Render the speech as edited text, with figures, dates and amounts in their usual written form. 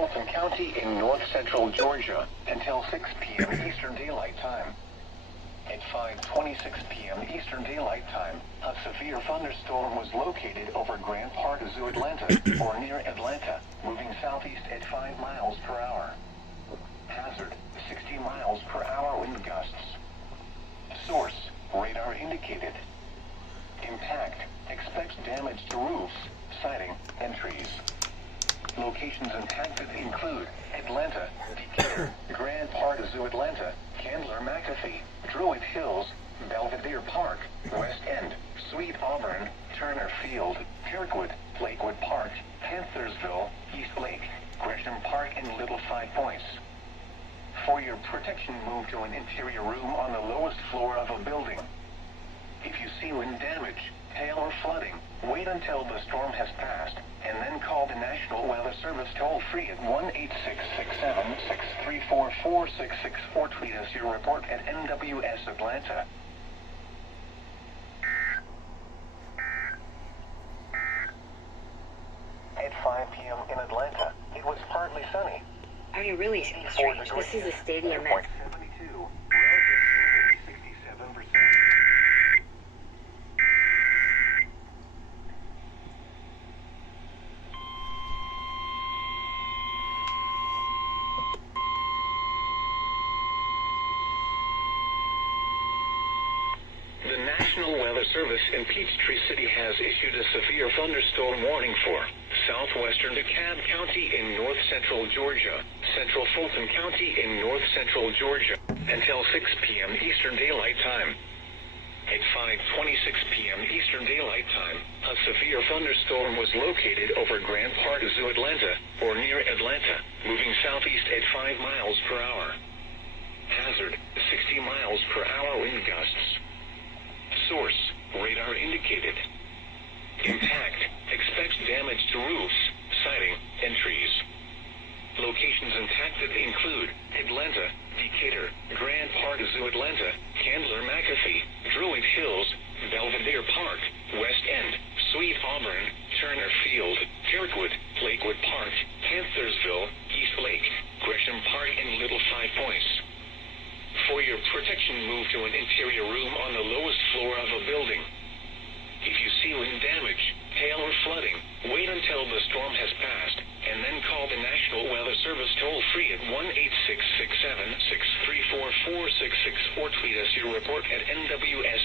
Fulton County in north central Georgia until 6 p.m. Eastern Daylight Time. At 5:26 p.m. Eastern Daylight Time, a severe thunderstorm was located over Grant Park Zoo, Atlanta, or near Atlanta, moving southeast at 5 miles per hour. Hazard, 60 miles per hour wind gusts. Source, radar indicated. Impact, expects damage to roofs, siding, and trees. Locations impacted include Atlanta, Decatur, Grand Park Zoo, Atlanta, Candler, McAfee, Druid Hills, Belvedere Park, West End, Sweet Auburn, Turner Field, Kirkwood, Lakewood Park, Panthersville, East Lake, Gresham Park, and Little Five Points. For your protection, move to an interior room on the lowest floor of a building. If you see wind damage, hail, or flooding, wait until the storm has passed, and then call the National Weather Service toll-free at 1-866-7-634-4664 or tweet us your report at NWS Atlanta. At 5 p.m. in Atlanta, it was partly sunny. Are you really strange? This is a stadium at 72. Relative humidity 67%. The National Weather Service in Peachtree City has issued a severe thunderstorm warning for southwestern DeKalb County in north central Georgia, central Fulton County in north central Georgia, until 6 p.m. Eastern Daylight Time. At 5:26 p.m. Eastern Daylight Time, a severe thunderstorm was located over Grant Park Zoo, Atlanta, or near Atlanta, moving southeast at 5 miles per hour. Hazard, 60 miles per hour wind gusts. Source, radar indicated. Impact, expects damage to roofs, siding, and trees. Locations impacted include Atlanta, Decatur, Grand Park Zoo, Atlanta, Candler, McAfee, Druid Hills, Belvedere Park, West End, Sweet Auburn, Turner Field, Kirkwood, Lakewood Park, Panthersville, East Lake, Gresham Park, and Little Five Points. For your protection, move to an interior room on the lowest floor of a building. If you see wind damage, hail, or flooding, wait until the storm has passed, and then call the National Weather Service toll-free at 1-866-7-634-4664 or tweet us your report at NWS